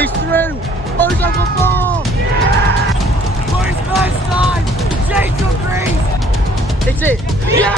He's through! Oh, he's over 4! Yeah! For his first time, Jacob Greaves! It's it! Yeah!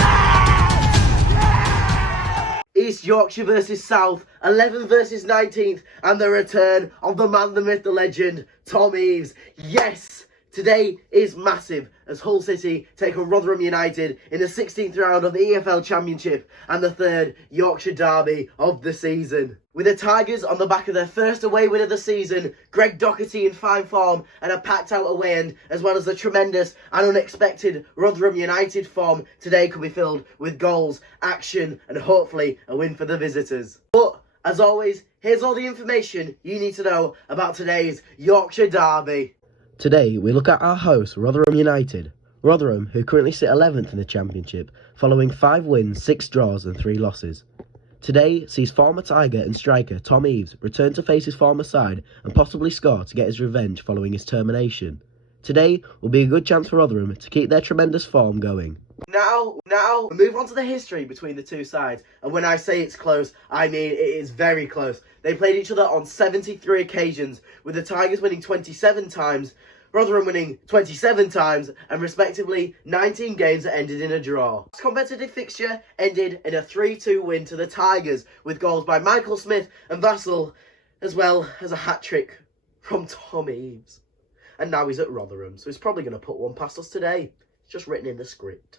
Yeah! East Yorkshire versus South, 11th versus 19th, and the return of the man, the myth, the legend, Tom Eaves. Yes! Today is massive as Hull City take on Rotherham United in the 16th round of the EFL Championship and the third Yorkshire derby of the season. With the Tigers on the back of their first away win of the season, Greg Docherty in fine form and a packed out away end, as well as the tremendous and unexpected Rotherham United form, today could be filled with goals, action and hopefully a win for the visitors. But as always, here's all the information you need to know about today's Yorkshire derby. Today, we look at our hosts, Rotherham United. Rotherham, who currently sit 11th in the Championship, following 5 wins, 6 draws and 3 losses. Today sees former Tiger and striker Tom Eaves return to face his former side and possibly score to get his revenge following his termination. Today will be a good chance for Rotherham to keep their tremendous form going. Now, we move on to the history between the two sides. And when I say it's close, I mean it is very close. They played each other on 73 occasions, with the Tigers winning 27 times, Rotherham winning 27 times, and respectively 19 games that ended in a draw. This competitive fixture ended in a 3-2 win to the Tigers, with goals by Michael Smith and Vassell, as well as a hat-trick from Tom Eaves. And now he's at Rotherham, so he's probably going to put one past us today. It's just written in the script.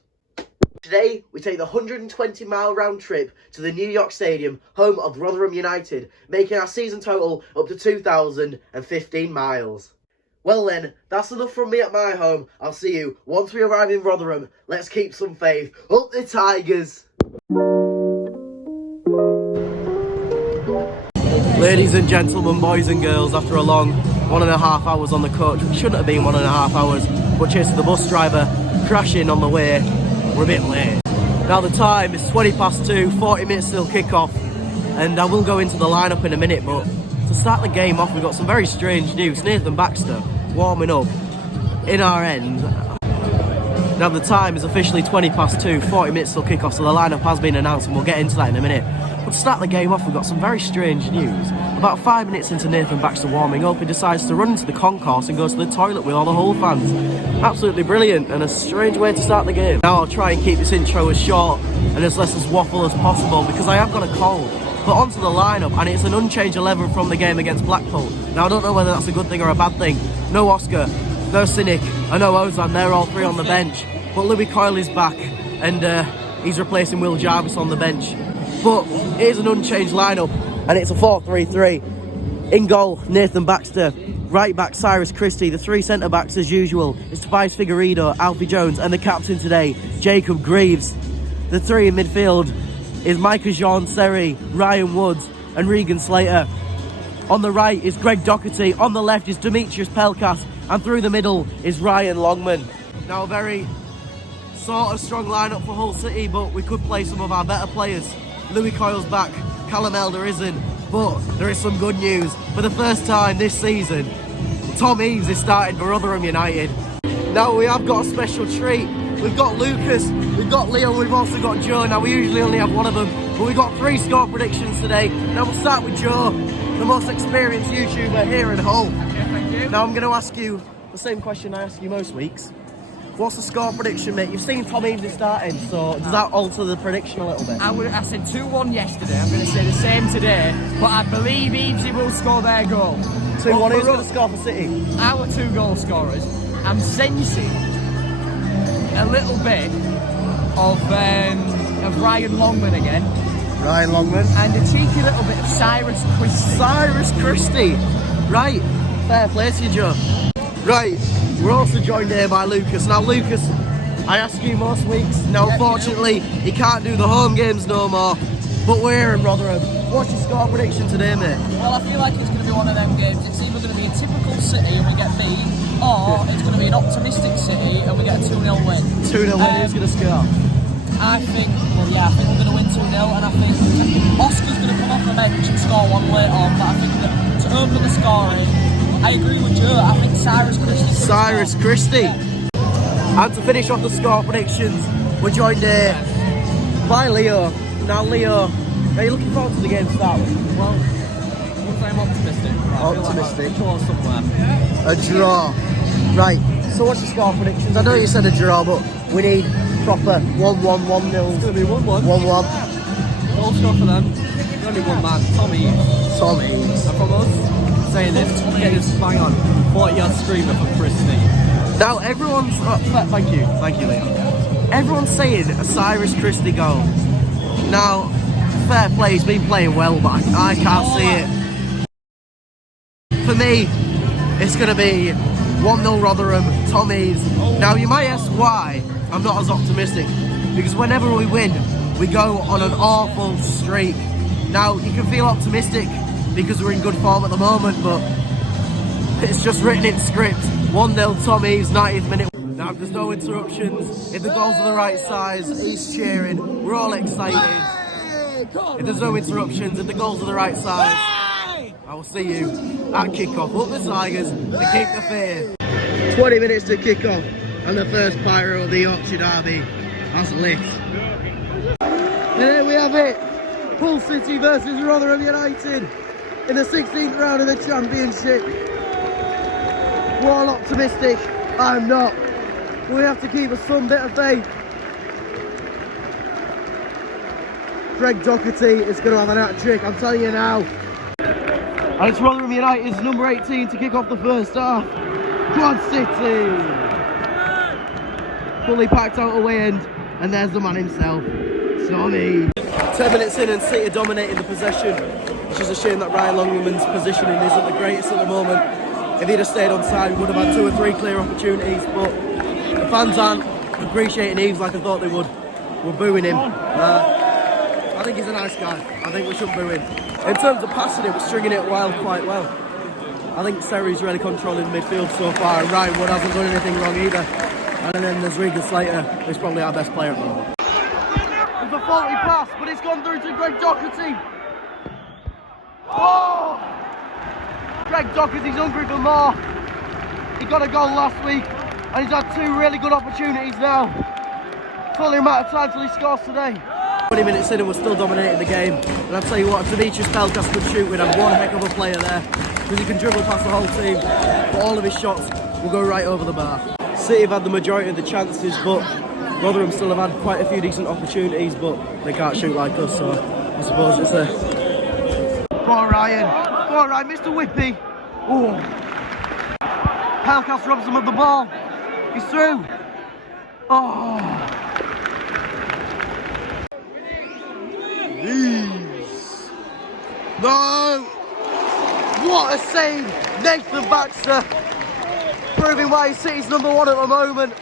Today, we take the 120-mile round trip to the New York Stadium, home of Rotherham United, making our season total up to 2,015 miles. Well then, that's enough from me at my home. I'll see you once we arrive in Rotherham. Let's keep some faith. Up the Tigers! Ladies and gentlemen, boys and girls, after a long 1.5 hours on the coach, which shouldn't have been 1.5 hours, but chasing the bus driver, crashing on the way, we're a bit late. Now the time is 2:20, 40 minutes till kick-off, and I will go into the lineup in a minute, but to start the game off, we've got some very strange news. Nathan Baxter warming up in our end. Now the time is officially 2:20, 40 minutes till kick-off, so the lineup has been announced and we'll get into that in a minute. But to start the game off, we've got some very strange news. About 5 minutes into Nathan Baxter warming up, he decides to run into the concourse and go to the toilet with all the Hull fans. Absolutely brilliant and a strange way to start the game. Now I'll try and keep this intro as short and as less as waffle as possible because I have got a cold. But onto the lineup, and it's an unchanged 11 from the game against Blackpool. Now I don't know whether that's a good thing or a bad thing. No Oscar, no Cynic, and no Ozan, they're all 3 on the bench. But Louis Coyle is back, and he's replacing Will Jarvis on the bench. But it is an unchanged lineup, and it's a 4-3-3. In goal, Nathan Baxter. Right back, Cyrus Christie. The 3 centre-backs, as usual, is Tobias Figueiredo, Alfie Jones, and the captain today, Jacob Greaves. The 3 in midfield is Micah Jean Seri, Ryan Woods, and Regan Slater. On the right is Greg Docherty, on the left is Demetrius Pelkas, and through the middle is Ryan Longman. Now a very sort of strong lineup for Hull City, but we could play some of our better players. Louis Coyle's back, Callum Elder isn't, but there is some good news. For the first time this season, Tom Eaves is starting for Rotherham United. Now we have got a special treat. We've got Lucas, we've got Leo, we've also got Joe. Now we usually only have one of them, but we've got 3 score predictions today. Now we'll start with Joe, the most experienced YouTuber here in Hull. Okay, thank you. Now I'm going to ask you the same question I ask you most weeks. What's the score prediction, mate? You've seen Tom Eaves is starting, so does that alter the prediction a little bit? I said 2-1 yesterday. I'm going to say the same today, but I believe Eavesy will score their goal. 2-1, who's going to score for City? Our 2 goal scorers. I'm sensing a little bit of Ryan Longman again. Ryan Longman. And a cheeky little bit of Cyrus Christie. Cyrus Christie. Right, fair play to you, Joe. Right, we're also joined here by Lucas. Now Lucas, I ask you most weeks. Now unfortunately, he can't do the home games no more, but we're here in Rotherham. What's your score prediction today, mate? Well, I feel like it's going to be one of them games. It's either going to be a typical City and we get beat, or it's going to be an optimistic City and we get a 2-0 win. 2-0 win, who's going to score? I think we're going to win 2-0, and I think Oscar's going to come off the bench and score one later on, but I think that to open the scoring, I agree with Joe. I think Cyrus Christie. Cyrus Christie. Yeah. And to finish off the score predictions, we're joined here by Leo. Now Leo, are you looking forward to the game to start with? Well, one thing I'm optimistic. Optimistic. I feel like somewhere. A draw. Right, so what's your score predictions? I know you said a draw, but we need proper 1-1, 1-0. It's going to be 1-1. 1-1. Goal score for them. There's only one man, Tommy. Tom Eaves. And from us, saying this, get this bang on. 40-yard screamer from Christie. Now everyone's... thank you, Liam. Everyone's saying a Cyrus Christie goal. Now, fair play, he's been playing well, but I can't see it. For me, it's going to be 1-0 Rotherham, Tom Eaves. Now you might ask why I'm not as optimistic, because whenever we win, we go on an awful streak. Now you can feel optimistic because we're in good form at the moment, but it's just written in script. 1-0 Tom Eaves, 90th minute. Now if there's no interruptions, if the goals are the right size, he's cheering, we're all excited. If there's no interruptions, if the goals are the right size, I will see you at kick-off. Up the Tigers and keep the faith. 20 minutes to kick-off and the first pyro of the Yorkshire Derby has lit. And here we have it. Hull City versus Rotherham United in the 16th round of the Championship. We're all optimistic. I'm not. We have to keep some bit of faith. Greg Doherty is going to have an hat-trick, I'm telling you now. And it's Rotherham United's number 18 to kick off the first half. Quad City! Fully packed out away end, and there's the man himself, Sonny. 10 minutes in and City dominating the possession. It's just a shame that Ryan Longman's positioning isn't the greatest at the moment. If he'd have stayed on side, we would have had 2 or 3 clear opportunities, but the fans aren't appreciating Eaves like I thought they would. We're booing him. I think he's a nice guy. I think we shouldn't boo him. In terms of passing it, we're stringing it quite well. I think Seri's really controlling midfield so far, and Ryan Wood hasn't done anything wrong either. And then there's Regan Slater, who's probably our best player at the moment. It's a faulty pass, but it's gone through to Greg Doherty. Oh! Greg Doherty's hungry for more. He got a goal last week, and he's had 2 really good opportunities now. It's only a matter of time till he scores today. 20 minutes in and we're still dominating the game. And I'll tell you what, if Demetrius Pelkas could shoot, we'd have one heck of a player there. Because he can dribble past the whole team. But all of his shots will go right over the bar. City have had the majority of the chances, but Rotherham still have had quite a few decent opportunities, but they can't shoot like us, so I suppose it's a... Go on Ryan, Mr. Whippy. Oh. Pelkas robs him of the ball. He's through. Oh. No! What a save! Nathan Baxter proving why City's number 1 at the moment.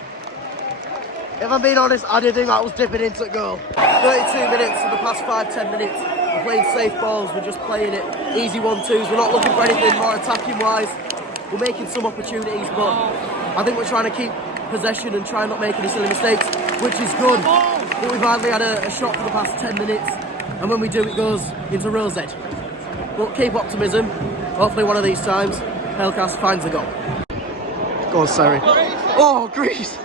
If I'm being honest, I didn't think that was dipping into goal. 32 minutes in the past 5-10 minutes. We're playing safe balls, we're just playing it. Easy 1-2s, we're not looking for anything more attacking wise. We're making some opportunities, but I think we're trying to keep possession and try not make any silly mistakes, which is good. But we've hardly had a shot for the past 10 minutes. And when we do, it goes into Rosette. But keep optimism. Hopefully one of these times, Pelkas finds the goal. Go on, Sari. Oh, Greaves!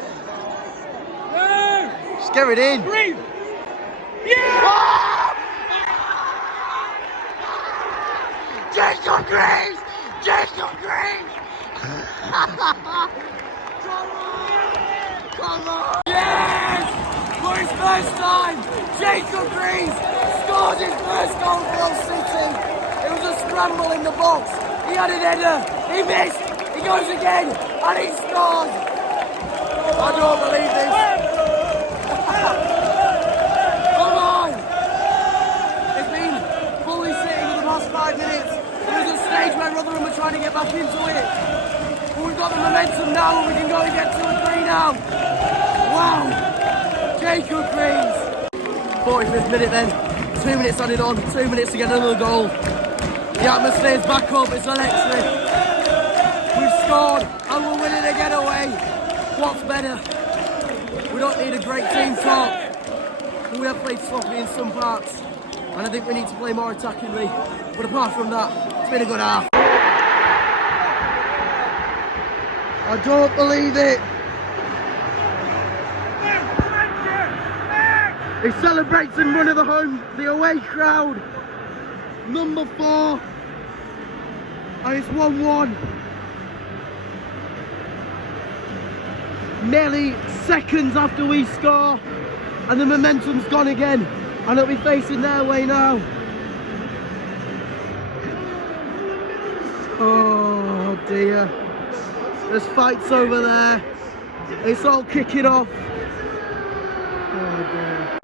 Just get it in. Greaves! Yeah! Oh! Jacob Greaves! Jacob Greaves! Come on! Yes! For his first time, Jacob Greaves scored his first goal for Hull City. It was a scramble in the box. He had an header, he missed, he goes again, and he scores. I don't believe this. Come on! It's been fully sitting for the past 5 minutes. There was a stage where Rotherham were trying to get back into it. But we've got the momentum now and we can go and get 2 or 3 now. Wow! Jacob Greaves. 45th minute then. 2 minutes added on, 2 minutes to get another goal. The atmosphere's back up, it's electric. We've scored and we're winning again away. What's better? We don't need a great team talk, but we have played sloppy in some parts. And I think we need to play more attackingly. But apart from that, it's been a good half. I don't believe it. He celebrates in front of the away crowd. Number 4, And it's 1-1. Nearly seconds after we score, and the momentum's gone again, and it'll be facing their way now. Oh dear, there's fights over there. It's all kicking off. Oh dear.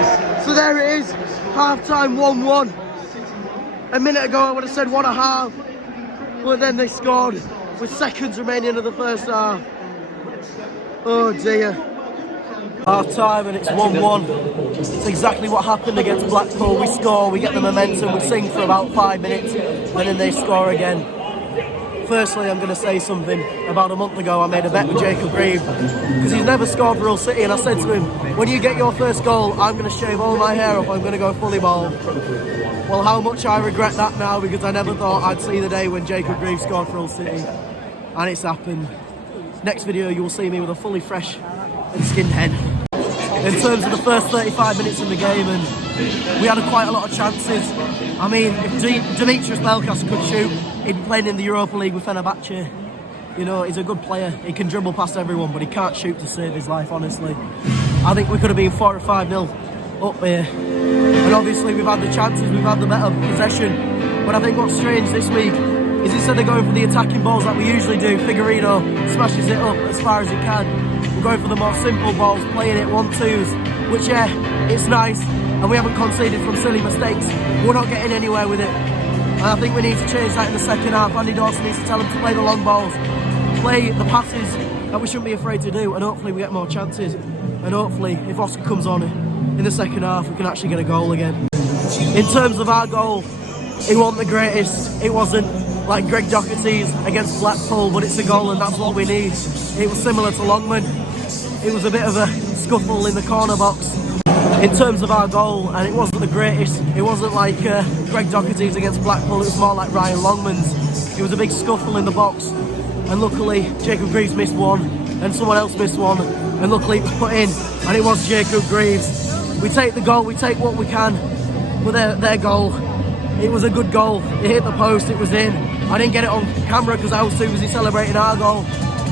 So there it is, half time 1-1. A minute ago I would have said 1.5, but then they scored with seconds remaining of the first half. Oh dear. Half time and it's 1-1. It's exactly what happened against Blackpool. We score, we get the momentum, we sing for about 5 minutes, and then they score again. Firstly, I'm going to say something. About a month ago I made a bet with Jacob Greaves because he's never scored for Hull City, and I said to him, when you get your first goal, I'm going to shave all my hair off, I'm going to go fully bald. Well, how much I regret that now, because I never thought I'd see the day when Jacob Greaves scored for Hull City, and it's happened. Next video you will see me with a fully fresh and skinned head. In terms of the first 35 minutes of the game, and we had quite a lot of chances. I mean, if Demetrius Pelkas could shoot, he'd be playing in the Europa League with Fenerbahce. You know, he's a good player, he can dribble past everyone, but he can't shoot to save his life, honestly. I think we could have been 4 or 5-0 up here. And obviously we've had the chances, we've had the better possession. But I think what's strange this week is instead of going for the attacking balls like we usually do, Figueiredo smashes it up as far as he can. We're going for the more simple balls, playing it 1-2s, which it's nice, and we haven't conceded from silly mistakes. We're not getting anywhere with it. And I think we need to change that in the second half. Andy Dawson needs to tell them to play the long balls, play the passes that we shouldn't be afraid to do, and hopefully we get more chances. And hopefully, if Oscar comes on in the second half, we can actually get a goal again. In terms of our goal, it wasn't the greatest. It wasn't like Greg Doherty's against Blackpool, but it's a goal and that's what we need. It was similar to Longman. It was a bit of a scuffle in the corner box. In terms of our goal, and it wasn't the greatest. It wasn't like Greg Doherty's against Blackpool, it was more like Ryan Longman's. It was a big scuffle in the box, and luckily Jacob Greaves missed one, and someone else missed one, and luckily it was put in, and it was Jacob Greaves. We take the goal, we take what we can with their goal. It was a good goal, it hit the post, it was in. I didn't get it on camera because I was too busy celebrating our goal.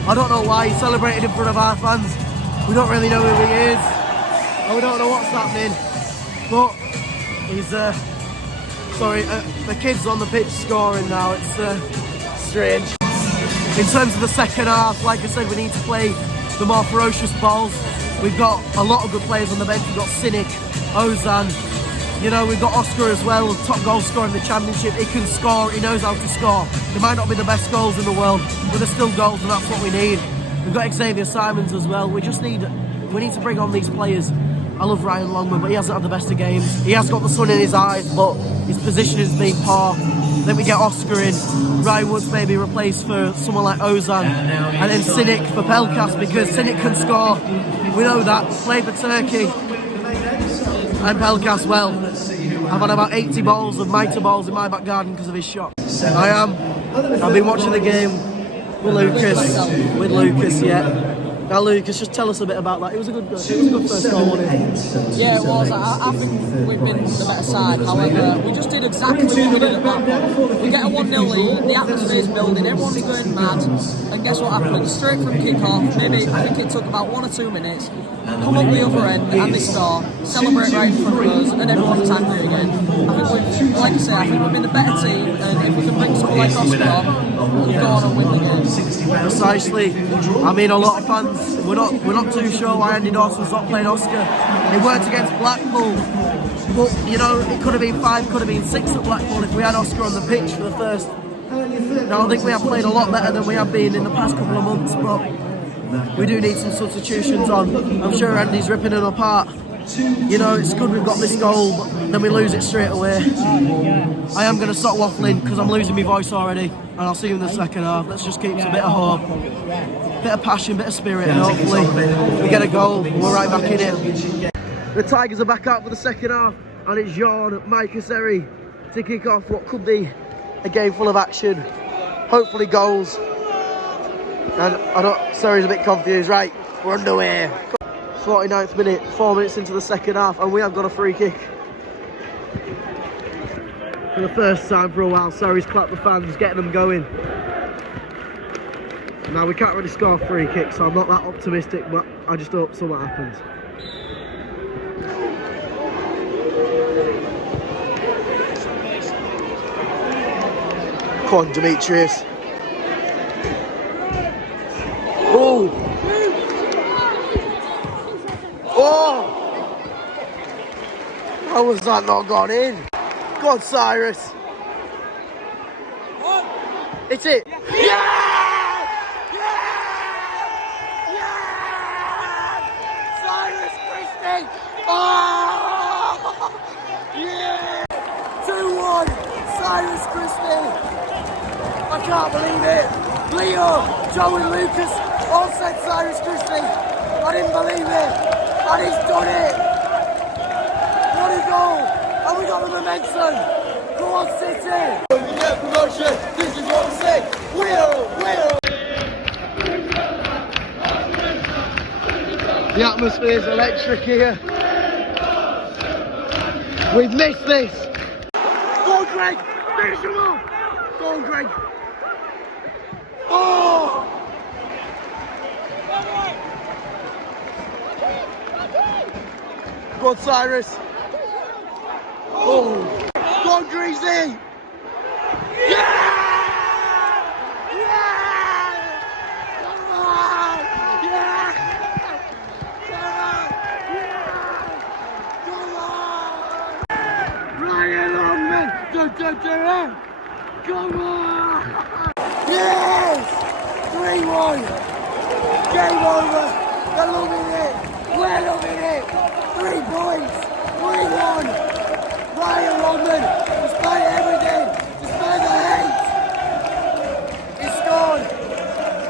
I don't know why he celebrated in front of our fans. We don't really know who he is, and we don't know what's happening, but he's the kid's on the pitch scoring now. It's strange. In terms of the second half, like I said, we need to play the more ferocious balls. We've got a lot of good players on the bench. We've got Cynic, Ozan, you know, we've got Oscar as well, top goal scorer in the championship. He can score, he knows how to score. They might not be the best goals in the world, but they're still goals, and that's what we need. We've got Xavier Simons as well. We need to bring on these players. I love Ryan Longman, but he hasn't had the best of games. He has got the sun in his eyes, but his position has been poor. Then we get Oscar in. Ryan Woods maybe replaced for someone like Ozan, and then Cynic for Pelkas, because Cynic can score. We know that. Play for Turkey. And Pelkas, well, I've had about 80 balls of mitre balls in my back garden because of his shot. I've been watching the game with Lucas, yeah. Now Lucas, just tell us a bit about that. It was a good first goal, wasn't it? Yeah, it was. I think we've been the better side. However, we just did exactly what we did at Blackpool. We get a 1-0 lead, the atmosphere's building, everyone's going mad, and guess what happened? Straight from kick-off, maybe I think it took about 1 or 2 minutes, come up the other end and they score, celebrate right in front of us, and everyone's angry again. I think we've, like I say, I think we've been the better team, and if we can bring someone like Oscar, we'll go on and win the game. Precisely. I mean, a lot of fans, we're not too sure why Andy Dawson's not playing Oscar. They worked against Blackpool, but you know, it could have been 5, could have been 6 at Blackpool if we had Oscar on the pitch for the first. Now I think we have played a lot better than we have been in the past couple of months, but we do need some substitutions on. I'm sure Andy's ripping it apart. You know, it's good we've got this goal, but then we lose it straight away. I am going to stop waffling because I'm losing my voice already, and I'll see you in the second half. Let's just keep a bit of hope, bit of passion, bit of spirit, and hopefully we get a goal and we're right back in it. The Tigers are back out for the second half, and it's Jean Maikaseri to kick off what could be a game full of action, hopefully goals. And Surrey's a bit confused. Right, we're underway. 49th minute, 4 minutes into the second half, and we have got a free kick. For the first time for a while, Surrey's clapped the fans, getting them going. Now we can't really score free kicks, so I'm not that optimistic, but I just hope something happens. Come on, Demetrius. Oh! Oh! How was that not gone in? Go on, Cyrus. It's it. Yeah! Oh! Yeah! 2-1, Cyrus Christie. I can't believe it. Leo, Joe and Lucas all said Cyrus Christie. I didn't believe it. And he's done it. What a goal. And we got the momentum. Go on, City. When we get promotion, this is what we say. We're. The atmosphere is electric here. We've missed this. Go on, Greg. Finish him off. Go on, Greg. Oh! Go on, Cyrus. Oh! Go on, Greasy. Yeah! Come on! Yes! 3-1! Game over! They're loving it! We're loving it! 3 points! 3-1! Ryan Longman, despite everything, despite the hate, he scored!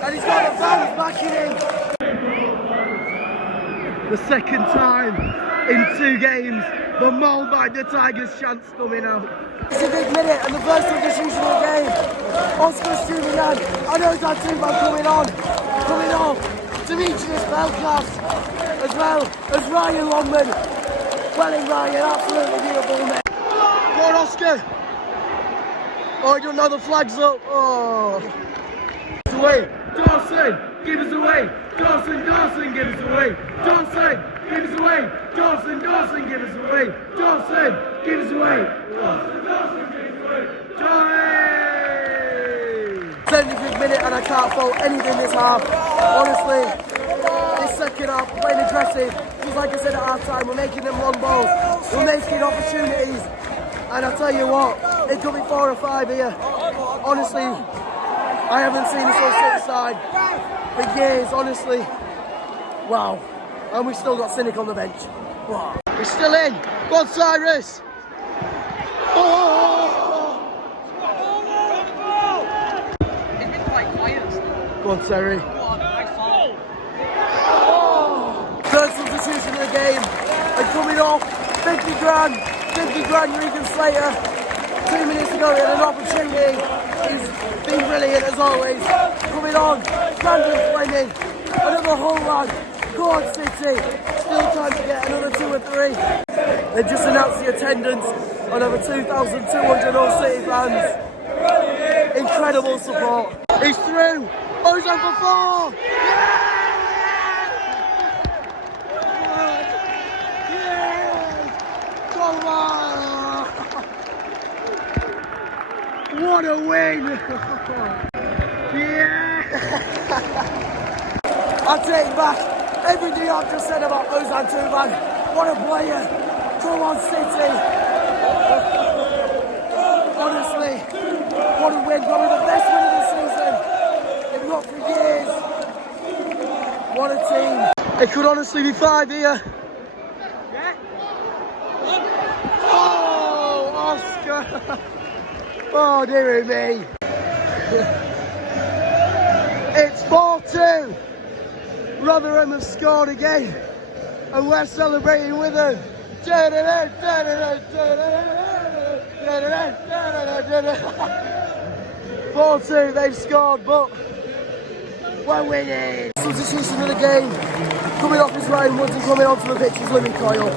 And he's got the fans backing him! The second time in 2 games, the Mould by the Tigers chance coming out. It's a big minute and the first substitution of the game. Oscar Strumian, I know it's our 2-man coming off. Demetrius Belcast, as well as Ryan Longman. Well in Ryan, absolutely beautiful mate. Go on, Oscar. Oh, I don't know, the flag's up. Oh. It's away. Dawson, give us away. Dawson, give us away. Dawson, give us away. Dawson, give us away. Dawson, give us away. 75th minute and I can't fault anything this half. Honestly, this second half, playing aggressive. Just like I said at half time, we're making them long balls. We're making opportunities. And I tell you what, it could be 4 or 5 here. Honestly, I haven't seen this all City side for years, honestly. Wow. And we've still got Cynic on the bench. Wow. We're still in. Go on, Cyrus. Oh! It's been quite quiet. Go on, Terry. Third substitution of the game. And coming off, 50 grand, Regan Slater. 2 minutes ago, he had an opportunity. He's been brilliant as always. Coming on, Brandon Fleming. Another whole run. Go on, City. Still time to get another 2 or 3. They just announced the attendance on over 2,200 All City fans. Incredible support. He's through. Oh, he's on for 4. Yeah! Come on! What a win! Yeah! I take back everything I've just said about Ozan Tuban. What a player! Come on, City! Honestly, what a win! Probably the best win of the season. They've got for years. What a team! It could honestly be 5 here. Yeah. Oh, Oscar! Oh, dearie me! It's 4-2. Rotherham have scored again, and we're celebrating with them. 4-2, they've scored, but we're winning. Substitution of the game. Coming off is Ryan Woods and coming onto the pitch is Louis Coyle.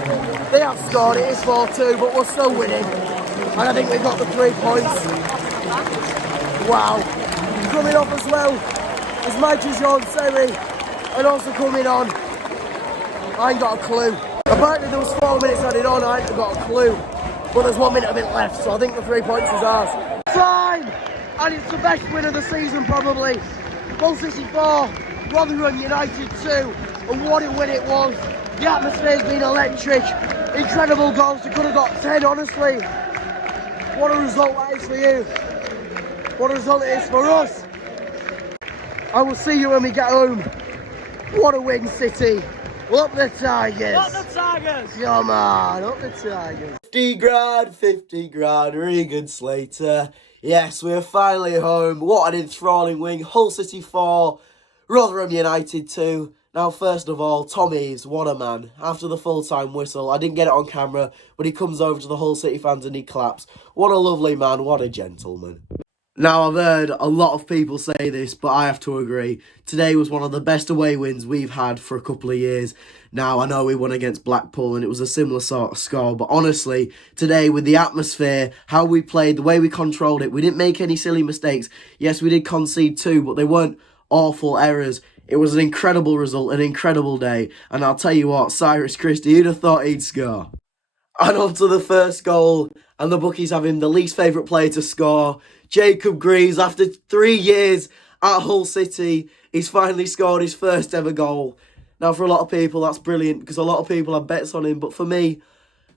They have scored, it is 4-2, but we're still winning. And I think we've got the 3 points. Wow. Coming off as well as much as John Seri, and also coming on, I ain't got a clue. Apparently there was 4 minutes added on, I ain't got a clue. But there's 1 minute of it left, so I think the 3 points is ours. Time! And it's the best win of the season, probably. Hull City 4, Rotherham United 2, and what a win it was. The atmosphere's been electric. Incredible goals, they could have got 10, honestly. What a result that is for you. What a result it is for us. I will see you when we get home. What a win, City. Up the Tigers. Up the Tigers. Come on, up the Tigers. 50 grand, Regan Slater. Yes, we're finally home. What an enthralling win. Hull City 4, Rotherham United 2. Now, first of all, Tom Eaves, what a man. After the full-time whistle, I didn't get it on camera, but he comes over to the Hull City fans and he claps. What a lovely man, what a gentleman. Now, I've heard a lot of people say this, but I have to agree. Today was one of the best away wins we've had for a couple of years. Now, I know we won against Blackpool and it was a similar sort of score, but honestly, today with the atmosphere, how we played, the way we controlled it, we didn't make any silly mistakes. Yes, we did concede 2, but they weren't awful errors. It was an incredible result, an incredible day. And I'll tell you what, Cyrus Christie, you'd have thought he'd score. And on to the first goal, and the bookies have him the least favourite player to score. Jacob Greaves, after 3 years at Hull City, he's finally scored his first ever goal. Now, for a lot of people, that's brilliant, because a lot of people have bets on him. But for me,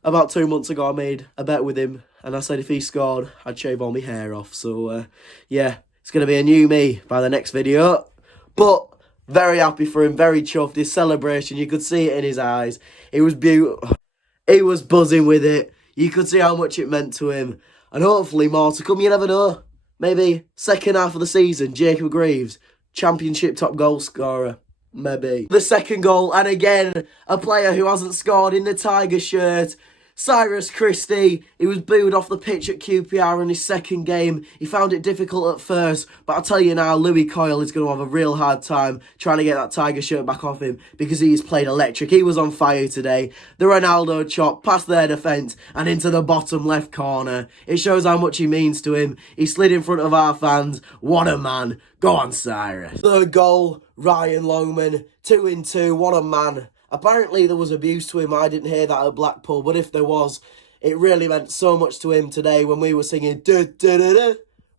about 2 months ago, I made a bet with him, and I said if he scored, I'd shave all my hair off. So, yeah, it's going to be a new me by the next video. But very happy for him, very chuffed. His celebration, you could see it in his eyes. It was beautiful. He was buzzing with it. You could see how much it meant to him. And hopefully more to come, you never know. Maybe second half of the season, Jacob Greaves, championship top goal scorer. Maybe. The second goal, and again, a player who hasn't scored in the Tiger shirt. Cyrus Christie, he was booed off the pitch at QPR in his second game. He found it difficult at first, but I'll tell you now, Louis Coyle is going to have a real hard time trying to get that Tiger shirt back off him because he's played electric. He was on fire today. The Ronaldo chop past their defence and into the bottom left corner. It shows how much he means to him. He slid in front of our fans. What a man. Go on, Cyrus. Third goal, Ryan Longman. 2-2. What a man. Apparently there was abuse to him. I didn't hear that at Blackpool, but if there was, it really meant so much to him today when we were singing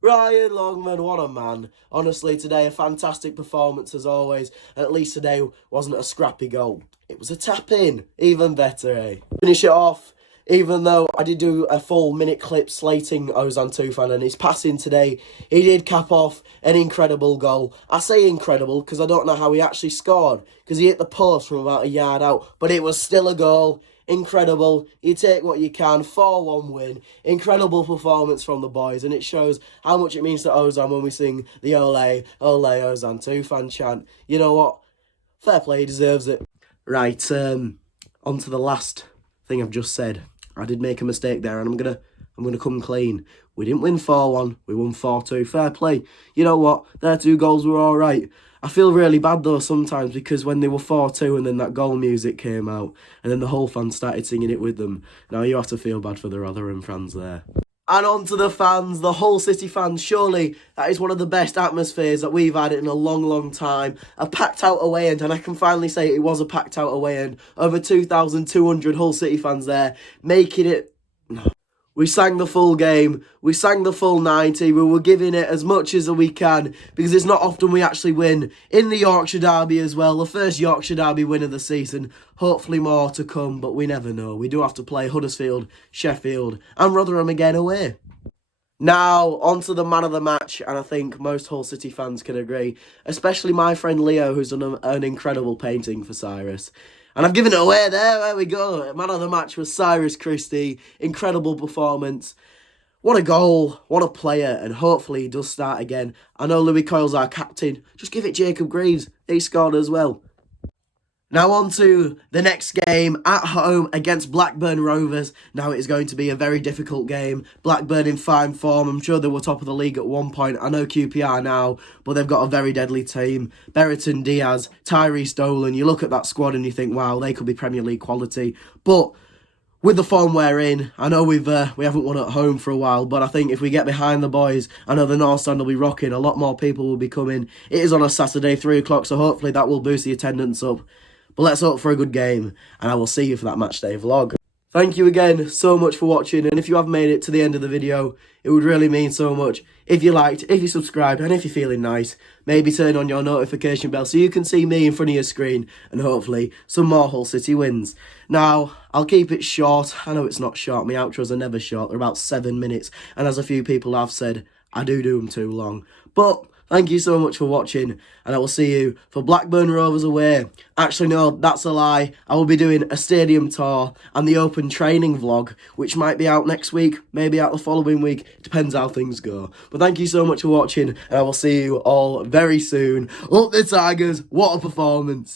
Ryan Longman, what a man. Honestly, today a fantastic performance as always. At least today wasn't a scrappy goal. It was a tap-in. Even better, eh? Finish it off. Even though I did do a full minute clip slating Ozan Tufan and his passing today, he did cap off an incredible goal. I say incredible because I don't know how he actually scored, because he hit the post from about a yard out, but it was still a goal. Incredible. You take what you can. 4-1 win. Incredible performance from the boys, and it shows how much it means to Ozan when we sing the Ole, Ole Ozan Tufan chant. You know what? Fair play, he deserves it. Right, on to the last thing I've just said. I did make a mistake there, and I'm gonna come clean. We didn't win 4-1. We won 4-2. Fair play. You know what? Their 2 goals were all right. I feel really bad though sometimes because when they were 4-2 and then that goal music came out and then the whole fans started singing it with them. Now you have to feel bad for the Rotherham fans there. And on to the fans, the Hull City fans. Surely that is one of the best atmospheres that we've had in a long, long time. A packed out away end, and I can finally say it was a packed out away end. Over 2,200 Hull City fans there, making it... We sang the full game, we sang the full 90, we were giving it as much as we can, because it's not often we actually win. In the Yorkshire Derby as well, the first Yorkshire Derby win of the season. Hopefully more to come, but we never know. We do have to play Huddersfield, Sheffield and Rotherham again away. Now, on to the man of the match, and I think most Hull City fans can agree, especially my friend Leo, who's done an incredible painting for Cyrus. And I've given it away there we go. Man of the match was Cyrus Christie. Incredible performance. What a goal, what a player, and hopefully he does start again. I know Louis Coyle's our captain. Just give it Jacob Greaves. He scored as well. Now on to the next game at home against Blackburn Rovers. Now it is going to be a very difficult game. Blackburn in fine form. I'm sure they were top of the league at one point. I know QPR now, but they've got a very deadly team. Berriton, Diaz, Tyrese Dolan. You look at that squad and you think, wow, they could be Premier League quality. But with the form we're in, I know we haven't won at home for a while, but I think if we get behind the boys, I know the North Stand will be rocking. A lot more people will be coming. It is on a Saturday, 3 o'clock, so hopefully that will boost the attendance up. But let's hope for a good game, and I will see you for that Matchday vlog. Thank you again so much for watching, and if you have made it to the end of the video, it would really mean so much if you liked, if you subscribed, and if you're feeling nice, maybe turn on your notification bell so you can see me in front of your screen, and hopefully some more Hull City wins. Now, I'll keep it short. I know it's not short, my outros are never short, they're about 7 minutes, and as a few people have said, I do them too long. But thank you so much for watching, and I will see you for Blackburn Rovers away. Actually, no, that's a lie. I will be doing a stadium tour and the open training vlog, which might be out next week, maybe out the following week. Depends how things go. But thank you so much for watching, and I will see you all very soon. Up the Tigers, what a performance.